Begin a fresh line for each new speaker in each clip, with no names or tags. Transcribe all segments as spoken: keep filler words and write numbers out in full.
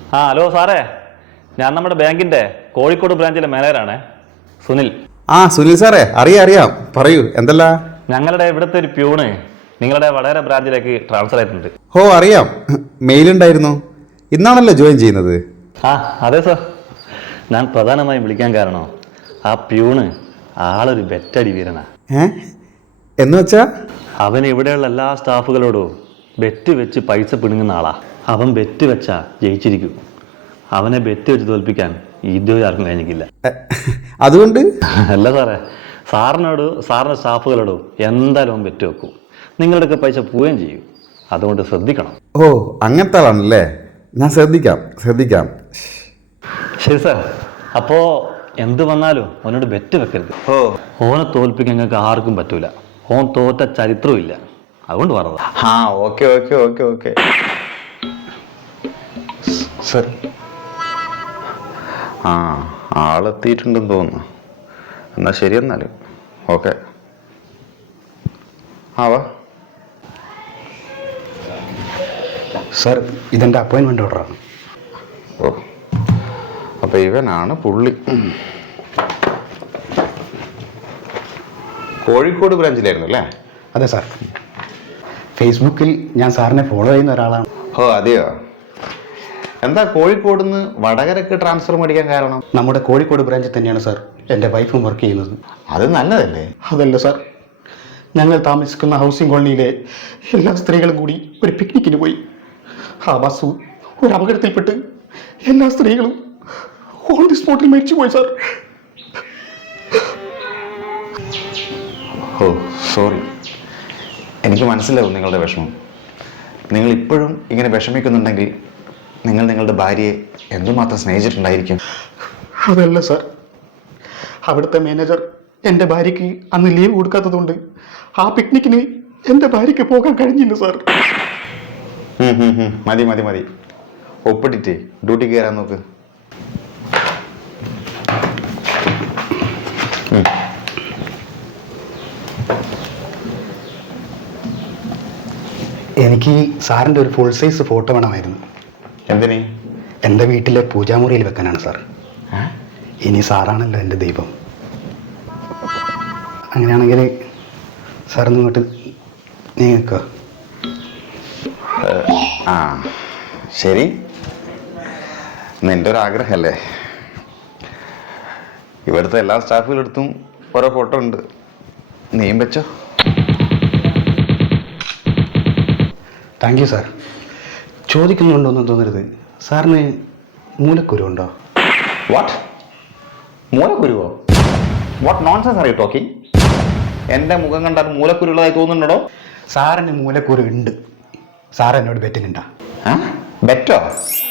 ആ ഹലോ സാറേ, ഞാൻ നമ്മുടെ ബാങ്കിൻ്റെ കോഴിക്കോട് ബ്രാഞ്ചിലെ മാനേജറാണ്, സുനിൽ.
ആ സുനിൽ സാറേ, അറിയാം അറിയാം, പറയൂ എന്തല്ല.
ഞങ്ങളുടെ ഇവിടുത്തെ ഒരു പ്യൂണ് നിങ്ങളുടെ വടകര ബ്രാഞ്ചിലേക്ക് ട്രാൻസ്ഫർ ആയിട്ടുണ്ട്.
ഓ അറിയാം, മെയിലുണ്ടായിരുന്നു. ഇന്നാണല്ലോ ജോയിൻ ചെയ്യുന്നത്.
ആ അതെ സാർ. ഞാൻ പ്രധാനമായും വിളിക്കാൻ കാരണം ആ പ്യൂണ് ആളൊരു ബെറ്റടി വീരനാ.
ഏ എന്ന് വെച്ചാ?
അവൻ ഇവിടെയുള്ള എല്ലാ സ്റ്റാഫുകളോടും ബെറ്റ് വെച്ച് പൈസ പിടുങ്ങുന്ന ആളാ. അവൻ ബെറ്റ് വെച്ചാ ജയിച്ചിരിക്കും. അവനെ ബെറ്റ് വെച്ച് തോൽപ്പിക്കാൻ ഇതുവരെ ആർക്കും കഴിഞ്ഞിട്ടില്ല.
അതുകൊണ്ട്
അല്ല സാറേ, സാറിനോട് സാറിൻ്റെ സ്റ്റാഫുകളോടും എന്തായാലും അവൻ ബെറ്റ് വെക്കും. നിങ്ങളുടെയൊക്കെ പൈസ പോവുകയും ചെയ്യും. അതുകൊണ്ട് ശ്രദ്ധിക്കണം.
ഓ അങ്ങനത്തെ ആളാണല്ലേ, ഞാൻ ശ്രദ്ധിക്കാം ശ്രദ്ധിക്കാം.
ശരി സാർ. അപ്പോൾ എന്ത് വന്നാലും അവനോട് ബെറ്റ് വെക്കരുത്. ഓ ഓനെ തോൽപ്പിക്കാൻ ഞങ്ങൾക്ക് ആർക്കും പറ്റൂല. ഓൻ തോറ്റ ചരിത്രവും ഇല്ല. അതുകൊണ്ട് പറഞ്ഞത്.
ആ okay okay okay okay sir. ആ ആളെത്തിയിട്ടുണ്ടെന്ന് തോന്നുന്നു. എന്നാൽ ശരി, എന്നാൽ ഓക്കെ. ആ വാ
സർ, ഇതെൻ്റെ അപ്പോയിൻമെൻ്റ് ഓർഡറാണ്.
ഓ അപ്പോൾ ഇവനാണ് പുള്ളി. കോഴിക്കോട് ബ്രാഞ്ചിലായിരുന്നു അല്ലേ?
അതെ സാർ. ഫേസ്ബുക്കിൽ ഞാൻ സാറിനെ ഫോളോ ചെയ്യുന്ന ഒരാളാണ്.
ഓ അതെയോ? എന്താ കോഴിക്കോട് നിന്ന് വടകരക്ക് ട്രാൻസ്ഫർ മേടിക്കാൻ കാരണം?
നമ്മുടെ കോഴിക്കോട് ബ്രാഞ്ചിൽ തന്നെയാണ് സാർ എൻ്റെ വൈഫും വർക്ക് ചെയ്യുന്നത്.
അത് നല്ലതല്ലേ?
അതല്ല സാർ, ഞങ്ങൾ താമസിക്കുന്ന ഹൗസിംഗ് കോളനിയിലെ എല്ലാ സ്ത്രീകളും കൂടി ഒരു പിക്നിക്കിന് പോയി. ആ ബസ് ഒരു അപകടത്തിൽപ്പെട്ട് എല്ലാ സ്ത്രീകളും ഓൺ ദി സ്പോട്ടിൽ മരിച്ചു പോയി സാർ.
ഓ സോറി, എനിക്ക് മനസ്സിലാവും നിങ്ങളുടെ വിഷമം. നിങ്ങൾ ഇപ്പോഴും ഇങ്ങനെ വിഷമിക്കുന്നുണ്ടെങ്കിൽ നിങ്ങൾ നിങ്ങളുടെ ഭാര്യയെ എന്തുമാത്രം സ്നേഹിച്ചിട്ടുണ്ടായിരിക്കും.
അതല്ല സാർ, അവിടുത്തെ മാനേജർ എൻ്റെ ഭാര്യയ്ക്ക് അന്ന് ലീവ് കൊടുക്കാത്തതുകൊണ്ട് ആ പിക്നിക്കിന് എൻ്റെ ഭാര്യയ്ക്ക് പോകാൻ കഴിഞ്ഞില്ല സാർ.
മതി മതി മതി, ഒപ്പിട്ടിട്ട് ഡ്യൂട്ടിക്ക് കയറാൻ നോക്ക്.
എനിക്ക് സാറിൻ്റെ ഒരു ഫുൾ സൈസ് ഫോട്ടോ വേണമായിരുന്നു.
എന്തിന്?
എൻ്റെ വീട്ടിലെ പൂജാമുറിയിൽ വെക്കാനാണ് സാർ. ഇനി സാറാണല്ലോ എൻ്റെ ദൈവം. അങ്ങനെയാണെങ്കിൽ സാറൊന്ന് ഇങ്ങോട്ട് നീങ്ങുക.
ആ ശരി, നിൻ്റെ ഒരു ആഗ്രഹമല്ലേ. ഇവിടുത്തെ എല്ലാ സ്റ്റാഫുകളെടുത്തും ഓരോ ഫോട്ടോ ഉണ്ട്, നീയും വെച്ചോ.
Thank you sir. ചോദിക്കുന്നുണ്ടോന്നും തോന്നരുത്, സാറിന് മൂലക്കുരു ഉണ്ടോ?
വാട്ട്? മൂലക്കുരുവോ? What nonsense are you talking? എൻ്റെ മുഖം കണ്ടാൽ മൂലക്കുരുള്ളതായി തോന്നുന്നുണ്ടോ?
സാറിന് മൂലക്കുരു ഉണ്ട്. സാർ എന്നോട് ബെറ്റിനുണ്ടാ?
ബെറ്റോ?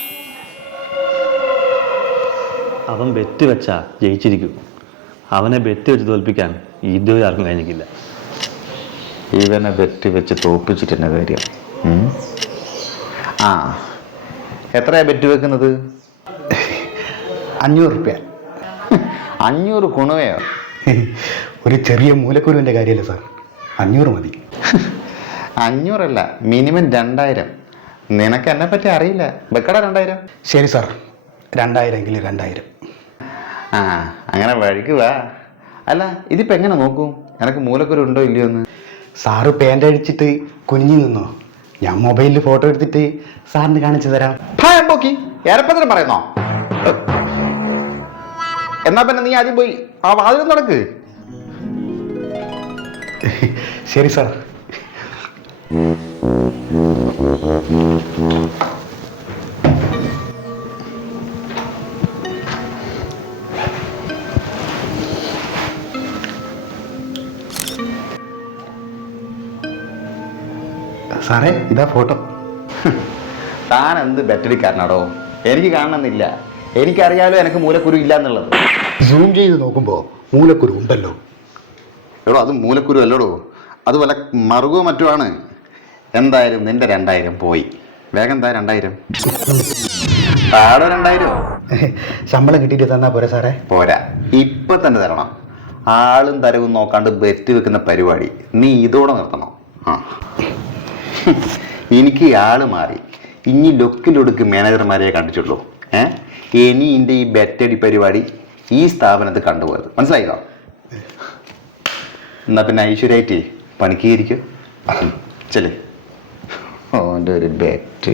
അവൻ ബെറ്റ് വെച്ചാ ജയിച്ചിരിക്കും. അവനെ ബെറ്റ് വെച്ച് തോൽപ്പിക്കാൻ ഇതുവരെ ആർക്കും കഴിഞ്ഞിട്ടില്ല.
ഇവനെ ബെറ്റ് വെച്ച് തോൽപ്പിച്ചിട്ടെന്നെ കാര്യം. ആ എത്രയാ ബെറ്റ് വെക്കുന്നത്?
അഞ്ഞൂറ് റുപ്യ.
അഞ്ഞൂറ് കുണവയോ?
ഒരു ചെറിയ മൂലക്കുരുവിൻ്റെ കാര്യമല്ലേ സാർ, അഞ്ഞൂറ് മതി.
അഞ്ഞൂറല്ല, മിനിമം രണ്ടായിരം. നിനക്ക് എന്നെ പറ്റി അറിയില്ല, വെക്കടാ രണ്ടായിരം.
ശരി സാർ, രണ്ടായിരം എങ്കിൽ രണ്ടായിരം.
ആ അങ്ങനെ വഴിക്കുക. അല്ല ഇതിപ്പോൾ എങ്ങനെ നോക്കും എനിക്ക് മൂലക്കുരു ഉണ്ടോ ഇല്ലയോ എന്ന്?
സാറ് പാൻ്റ് അഴിച്ചിട്ട് കുനിഞ്ഞു നിന്നോ, ഞാൻ മൊബൈലിൽ ഫോട്ടോ എടുത്തിട്ട് സാറിന് കാണിച്ചു തരാം.
നോക്കി ഏറെപ്പത്തിനും പറയുന്നോ? എന്നാ പിന്നെ നീ ആദ്യം പോയി ആ വാതിലും നടക്ക്.
ശരി സാർ. സാറേ ഇതാ ഫോട്ടോ.
താൻ എന്ത് ബെറ്റടിക്കാരനാടോ? എനിക്ക് കാണണമെന്നില്ല, എനിക്കറിയാലോ എനിക്ക് മൂലക്കുരു ഇല്ല എന്നുള്ളത്.
സൂം ചെയ്ത് നോക്കുമ്പോൾ മൂലക്കുരു ഉണ്ടല്ലോ.
എടോ അത് മൂലക്കുരു അല്ലടോ, അത് വല്ല മറുകോ മറ്റോ ആണ്. എന്തായാലും നിന്റെ രണ്ടായിരം പോയി. വേഗം എന്താ രണ്ടായിരം? താഴെ രണ്ടായിരം
ശമ്പളം കിട്ടിയിട്ട് തന്നാ പോരാ സാറേ?
പോരാ, ഇപ്പൊ തന്നെ തരണം. ആളും തരവും നോക്കാണ്ട് ബെറ്റ് വെക്കുന്ന പരിപാടി നീ ഇതോടെ നിർത്തണം. ആ എനിക്ക് ആള് മാറി, ഇനി ലൊക്കിലൊടുക്ക് മാനേജർമാരെ കണ്ടിട്ടുള്ളൂ. ഏഹ് ഇനി എൻ്റെ ഈ ബെറ്റടി പരിപാടി ഈ സ്ഥാപനത്തിൽ കണ്ടുപോയത് മനസ്സിലായില്ലോ? എന്നാ പിന്നെ ഐശ്വര്യായിട്ട് പണിക്കിയിരിക്കും. ചെല്ലേ ഓൻ്റെ ഒരു ബെറ്റ്.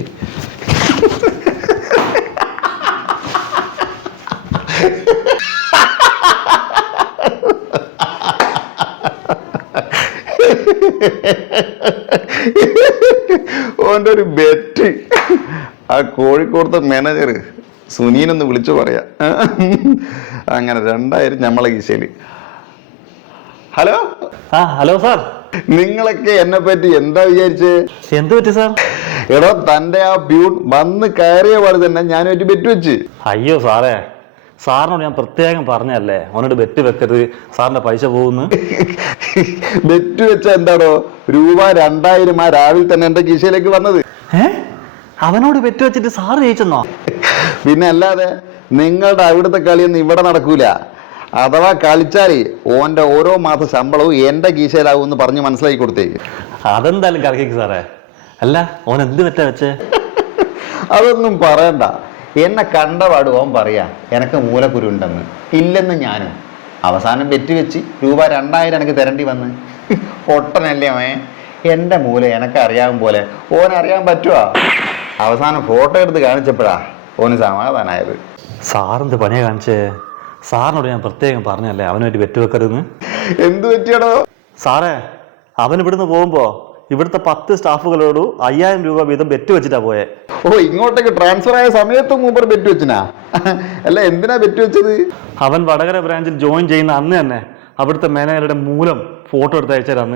ഓൻ്റെ ഒരു ബെറ്റ്. ആ കോഴിക്കോടത്തെ മാനേജർ സുനീനൊന്ന് വിളിച്ചു പറയാ. അങ്ങനെ രണ്ടായിരം നമ്മളെ കീശയില്. ഹലോ
ആ ഹലോ സാർ.
നിങ്ങളൊക്കെ എന്നെ പറ്റി എന്താ വിചാരിച്ചേ?
എന്ത് പറ്റി സാർ?
എടോ തന്റെ ആ പ്യൂൺ വന്ന് കയറിയ പാട് തന്നെ ഞാനുമായിട്ട് ബെറ്റ് വെച്ച്.
അയ്യോ സാറേ, സാറിനോട് ഞാൻ പ്രത്യേകം പറഞ്ഞല്ലേ അവനോട് ബെറ്റ് വെക്കരുത്, സാറിന്റെ പൈസ പോകുന്നു.
ബെറ്റ് വെച്ച എന്താടോ രൂപ രണ്ടായിരം ആ രാവിലെ തന്നെ എന്റെ കീശയിലേക്ക് വന്നത്.
ഏ അവനോട് ബെറ്റ് വെച്ചിട്ട് സാറ് ജയിച്ചെന്നോ?
പിന്നെ അല്ലാതെ നിങ്ങളുടെ അവിടുത്തെ കളിയൊന്നും ഇവിടെ നടക്കൂല. അഥവാ കളിച്ചാലേ ഓന്റെ ഓരോ മാസ ശമ്പളവും എന്റെ കീശയിലാവും എന്ന് പറഞ്ഞ് മനസ്സിലാക്കി കൊടുത്തേക്ക്.
അതെന്തായാലും കറക്കിക്ക് സാറേ. അല്ല ഓൻ എന്ത് ബെറ്റാ വെച്ചേ?
അതൊന്നും പറയണ്ട. എന്നെ കണ്ടപാട് ഓൻ പറയാ എനക്ക് മൂലക്കുരു ഉണ്ടെന്ന്. ഇല്ലെന്ന് ഞാനും. അവസാനം ബെറ്റ് വെച്ച് രൂപ രണ്ടായിരം എനിക്ക് തരേണ്ടി വന്ന്. പൊട്ടനല്ലേ ഓൻ. എൻ്റെ മൂല എനക്ക് അറിയാവും പോലെ ഓൻ അറിയാൻ പറ്റുവാ? അവസാനം ഫോട്ടോ എടുത്ത് കാണിച്ചപ്പോഴാ ഓന് സമാധാനായത്.
സാറെന്ത് പണിയാ കാണിച്ചേ? സാറിനോട് ഞാൻ പ്രത്യേകം പറഞ്ഞല്ലേ അവനുമായിട്ട് ബെറ്റ് വെക്കരുതെന്ന്.
എന്ത് പറ്റിയാടോ?
സാറേ അവൻ ഇവിടുന്ന് പോകുമ്പോ ഇവിടുത്തെ പത്ത് സ്റ്റാഫുകളോട് അയ്യായിരം രൂപ വീതം ബെറ്റ് വെച്ചിട്ടാ പോയെ.
ഓ ഇങ്ങോട്ടേക്ക് ട്രാൻസ്ഫർ ആയ സമയത്തും മൂപ്പർ ബെറ്റ് വെച്ചിനാ? അല്ല എന്തിനാ ബെറ്റ് വെച്ചത്?
അവൻ വടകര ബ്രാഞ്ചിൽ ജോയിൻ ചെയ്യുന്ന അന്ന് തന്നെ അവിടുത്തെ മാനേജറുടെ മൂലം ഫോട്ടോ എടുത്ത് അയച്ചതന്ന്.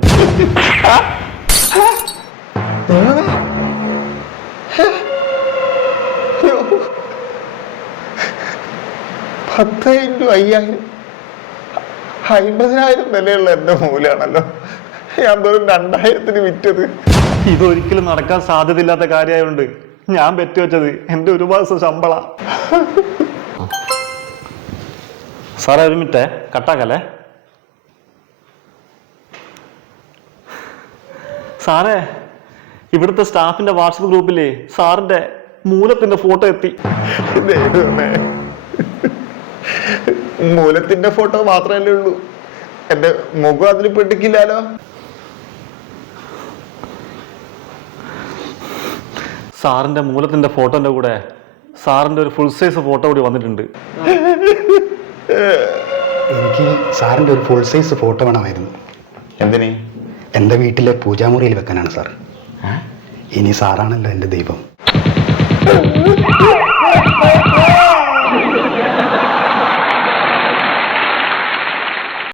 പത്ത് ഇൻറ്റു അയ്യായിരം അമ്പതിനായിരം വിലയുള്ള എന്റെ മൂലാണല്ലോ. ഞാൻ വെറും രണ്ടായിരത്തിന് വിറ്റത്.
ഇതൊരിക്കലും നടക്കാൻ സാധ്യതയില്ലാത്ത കാര്യമായോണ്ട് ഞാൻ ബെറ്റ് വെച്ചത് എന്റെ ഒരു മാസം ശമ്പള. സാറേ ഒരു മിനിറ്റ് കട്ടാക്കല്ലേ. സാറേ ഇവിടുത്തെ സ്റ്റാഫിന്റെ വാട്സപ്പ് ഗ്രൂപ്പില് സാറിന്റെ മൂലത്തിന്റെ ഫോട്ടോ എത്തി.
മൂലത്തിന്റെ ഫോട്ടോ മാത്രമല്ലേ ഉള്ളൂ, എന്റെ മുഖം അതിൽ പെട്ടിക്കില്ലാലോ.
സാറിന്റെ മൂലത്തിന്റെ ഫോട്ടോന്റെ കൂടെ സാറിന്റെ ഒരു ഫുൾ സൈസ് ഫോട്ടോ കൂടി വന്നിട്ടുണ്ട്.
എനിക്ക് സാറിൻ്റെ ഒരു ഫുൾ സൈസ് ഫോട്ടോ വേണമായിരുന്നു.
എന്തിന്?
എൻ്റെ വീട്ടിലെ പൂജാമുറിയിൽ വെക്കാനാണ് സാർ. ഇനി സാറാണല്ലോ എൻ്റെ ദൈവം.